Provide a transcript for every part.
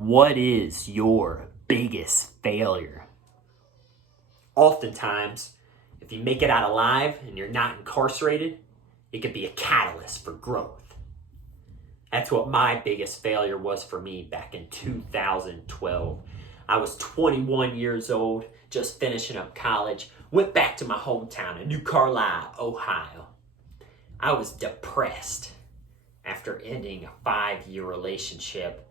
What is your biggest failure? Oftentimes, if you make it out alive and you're not incarcerated, it could be a catalyst for growth. That's what my biggest failure was for me back in 2012. I was 21 years old, just finishing up college, went back to my hometown in New Carlisle, Ohio. I was depressed after ending a 5-year relationship.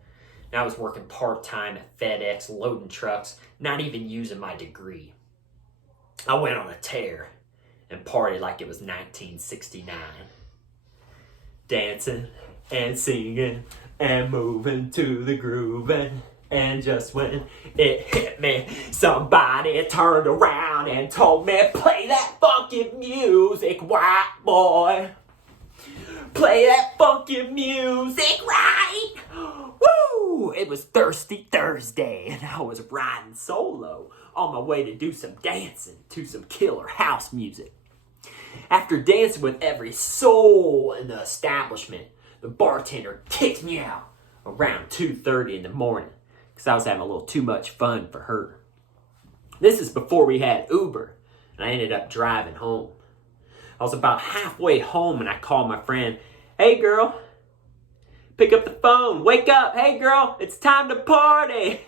And I was working part-time at FedEx, loading trucks, not even using my degree. I went on a tear and partied like it was 1969. Dancing and singing and moving to the groove. And just when it hit me, somebody turned around and told me, play that funky music, white boy. Play that funky music right. Woo! It was Thirsty Thursday and I was riding solo on my way to do some dancing to some killer house music. After dancing with every soul in the establishment, the bartender kicked me out around 2:30 in the morning because I was having a little too much fun for her. This is before we had Uber and I ended up driving home. I was about halfway home and I called my friend, hey girl, pick up the phone, wake up, hey girl, it's time to party.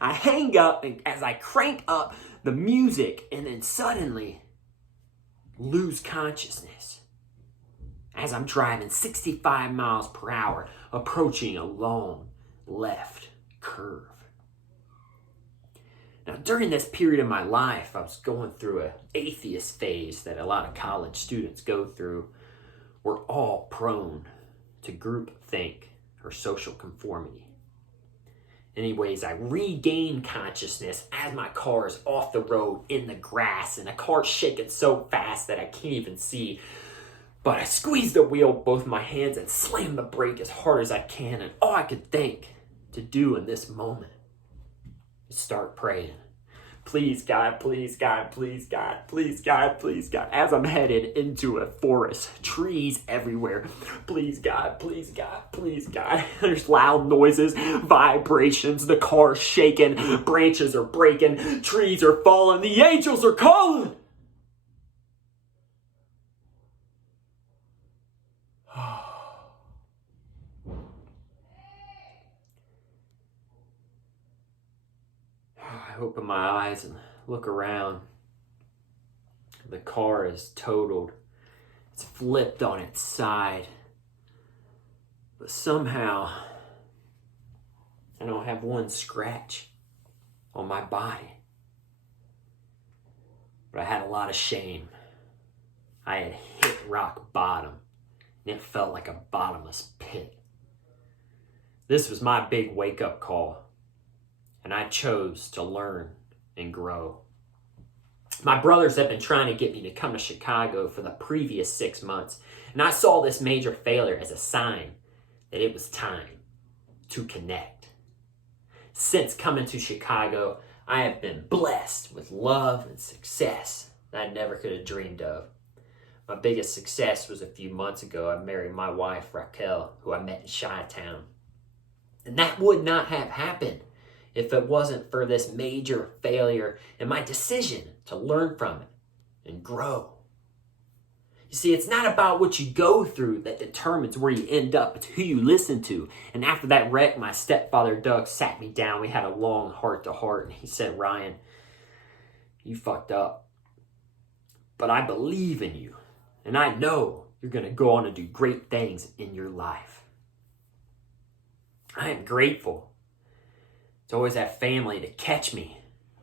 I hang up and as I crank up the music and then suddenly lose consciousness as I'm driving 65 miles per hour approaching a long left curve. Now, during this period of my life, I was going through an atheist phase that a lot of college students go through. We're all prone to groupthink or social conformity. Anyways, I regained consciousness as my car is off the road in the grass and the car's shaking so fast that I can't even see. But I squeezed the wheel with both my hands and slammed the brake as hard as I can. And all I could think to do in this moment start praying. Please God, please God, please God, please God, please God. As I'm headed into a forest, trees everywhere. Please God, please God, please God. There's loud noises, vibrations, the car's shaking, branches are breaking, trees are falling, the angels are calling. I open my eyes and look around. The car is totaled. It's flipped on its side. But somehow, I don't have one scratch on my body. But I had a lot of shame. I had hit rock bottom, and it felt like a bottomless pit. This was my big wake-up call. And I chose to learn and grow. My brothers have been trying to get me to come to Chicago for the previous 6 months, and I saw this major failure as a sign that it was time to connect. Since coming to Chicago, I have been blessed with love and success that I never could have dreamed of. My biggest success was a few months ago. I married my wife, Raquel, who I met in Chi-Town. And that would not have happened if it wasn't for this major failure and my decision to learn from it and grow. You see, it's not about what you go through that determines where you end up. It's who you listen to. And after that wreck, my stepfather, Doug, sat me down. We had a long heart-to-heart. And he said, Ryan, you fucked up. But I believe in you. And I know you're going to go on to do great things in your life. I am grateful to always have family to catch me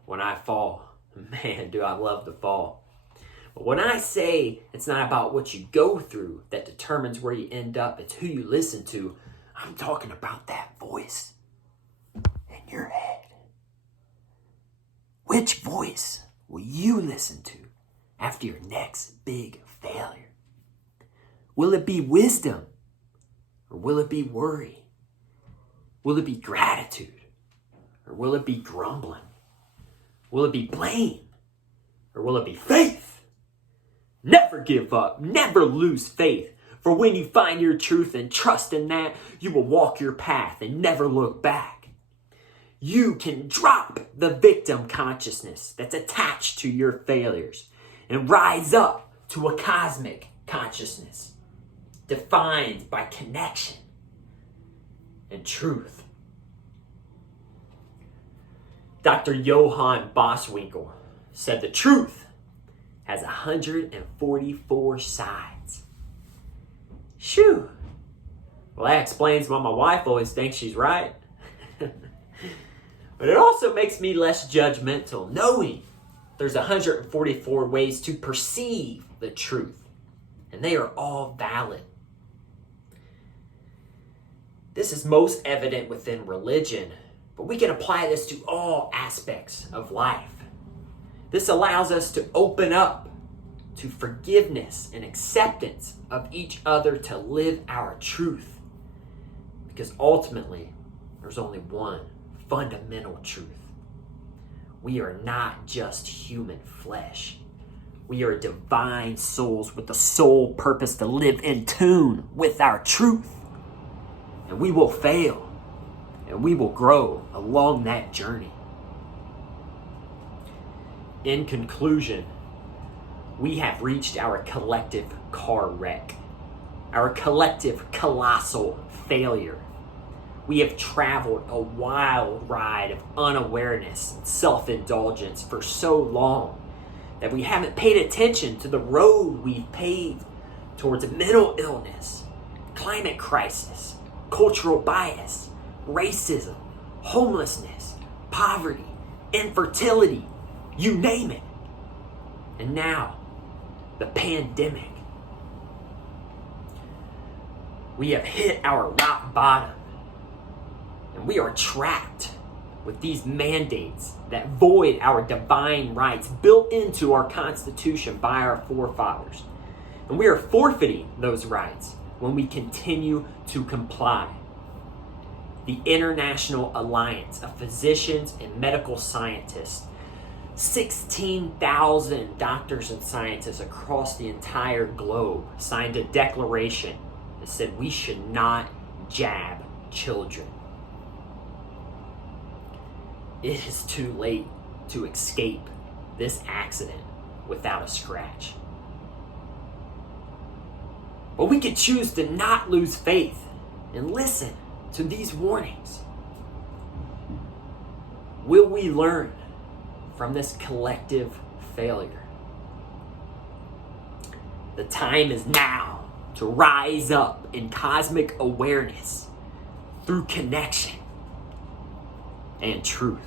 when I fall. Man, do I love to fall. But when I say it's not about what you go through that determines where you end up, it's who you listen to, I'm talking about that voice in your head. Which voice will you listen to after your next big failure? Will it be wisdom or will it be worry? Will it be gratitude? Or will it be grumbling? Will it be blame? Or will it be faith? Never give up. Never lose faith. For when you find your truth and trust in that, you will walk your path and never look back. You can drop the victim consciousness that's attached to your failures and rise up to a cosmic consciousness defined by connection and truth. Dr. Johann Boswinkel said the truth has 144 sides. Shoo! Well, that explains why my wife always thinks she's right. But it also makes me less judgmental, knowing there's 144 ways to perceive the truth, and they are all valid. This is most evident within religion, but we can apply this to all aspects of life. This allows us to open up to forgiveness and acceptance of each other to live our truth. Because ultimately, there's only one fundamental truth. We are not just human flesh. We are divine souls with the sole purpose to live in tune with our truth. And we will fail, and we will grow along that journey. In conclusion, we have reached our collective car wreck, our collective colossal failure. We have traveled a wild ride of unawareness and self-indulgence for so long that we haven't paid attention to the road we've paved towards mental illness, climate crisis, cultural bias, racism, homelessness, poverty, infertility, you name it. And now, the pandemic. We have hit our rock bottom, and we are trapped with these mandates that void our divine rights built into our Constitution by our forefathers. And we are forfeiting those rights when we continue to comply. The International Alliance of Physicians and Medical Scientists, 16,000 doctors and scientists across the entire globe signed a declaration that said we should not jab children. It is too late to escape this accident without a scratch. But we could choose to not lose faith and listen to these warnings. Will we learn from this collective failure? The time is now to rise up in cosmic awareness through connection and truth.